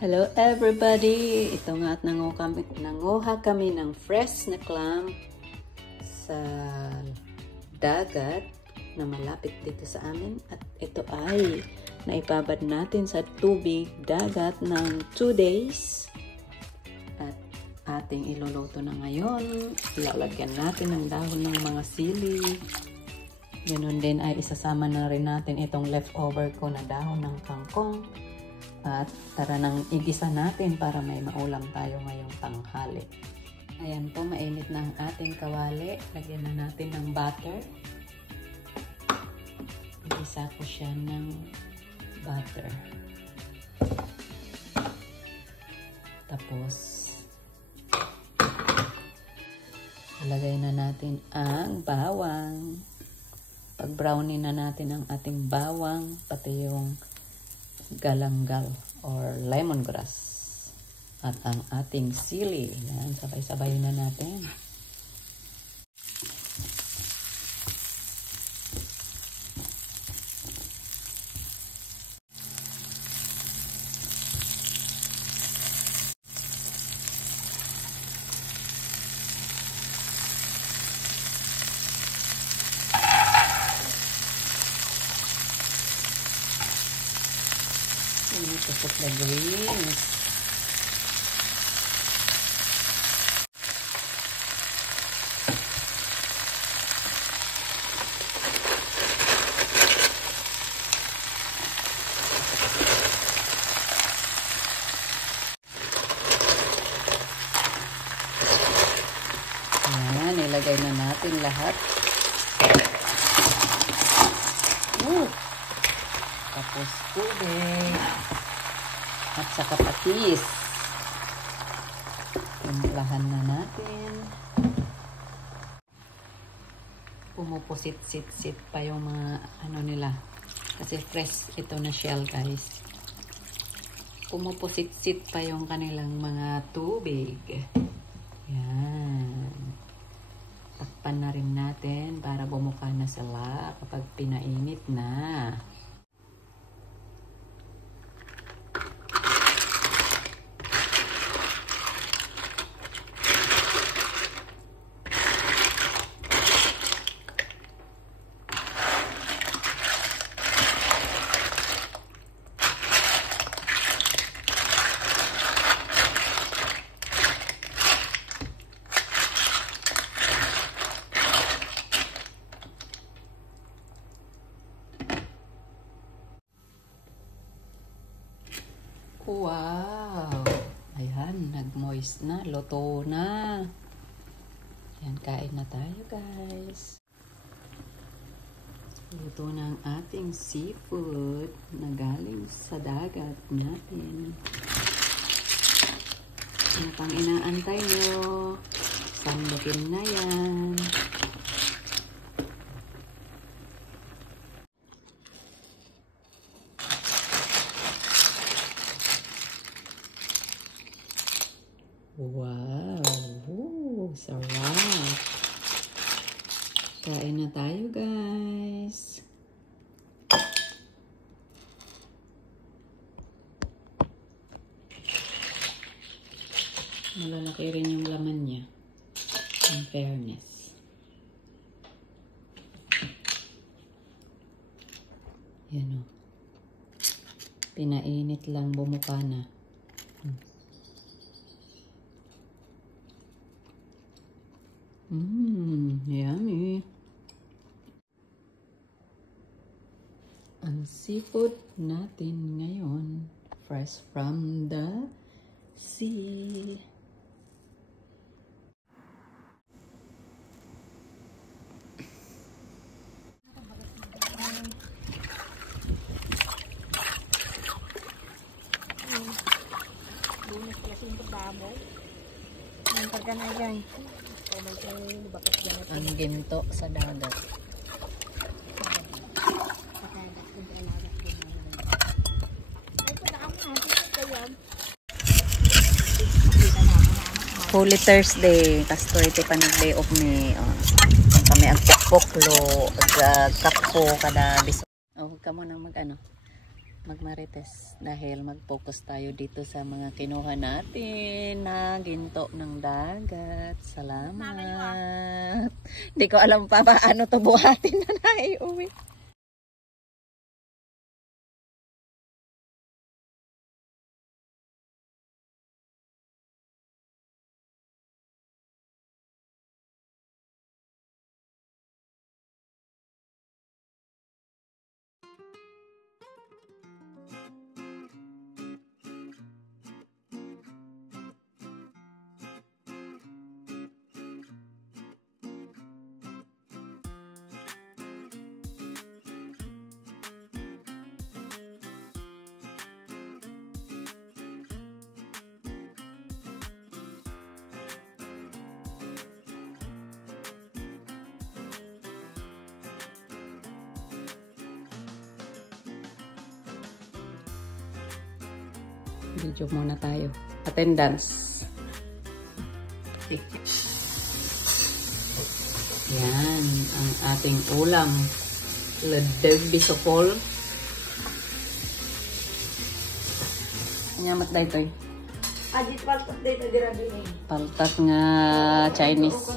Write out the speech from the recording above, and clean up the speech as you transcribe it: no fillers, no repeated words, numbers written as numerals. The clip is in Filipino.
Hello everybody! Ito nga at nanguha kami ng fresh na clam sa dagat na malapit dito sa amin. At ito ay naipabad natin sa tubig dagat ng 2 days. At ating iluluto na ngayon. Ilalagyan natin ng dahon ng mga sili. Ganun din ay isasama na rin natin itong leftover ko na dahon ng kangkong. At tara nang igisa natin para may maulam tayo ngayong tanghali. Ayan po, mainit na ang ating kawali. Lagyan na natin ng butter. Igisa ko siya ng butter. Tapos, ilagay na natin ang bawang. Pag-brownie na natin ang ating bawang, pati yung galanggal or lemongrass at ang ating sili. Yan, sabay-sabay na natin. Tusok na greens. Ayan, ilagay na natin lahat. Tapos tubig. At saka patis. Timplahan na natin. Pumupusit-sit-sit pa yung mga ano nila. Kasi fresh ito na shell, guys. Pumupusit-sit pa yung kanilang mga tubig. Yan. Takpan na rin natin para bumuka na sila kapag pinainit na. Wow! Ayan, nag-moist na. Luto na. Ayan, kain na tayo, guys. Luto na ang ating seafood na galing sa dagat natin. Ano pang inaantay nyo? Sandukin na yan. Wow! Ooh, sarap! Kain na tayo, guys! Malalaki rin yung laman niya. In fairness. Yan o. Pinainit lang, bumuka na. Yummy. Ang seafood natin ngayon, fresh from the sea. Lunes kasi yung babaw. Ang pagkanay guys. Ang ginto sa dagat. Holy Thursday, kasto iti pa nag-day off ni kami ang pokpoklo, agkakpo kada biso. Oh, kamo nang mag-ano. magmarites dahil mag-focus tayo dito sa mga kinuha natin na ginto ng dagat. Salamat. Hindi ko alam pa paano to buhatin na naiuwi. Video muna tayo. Attendance. Yan ang ating ulam. Ledeg bisokol. Nyamat dahil ito. Adit paltat dito dira din. Paltat nga Chinese.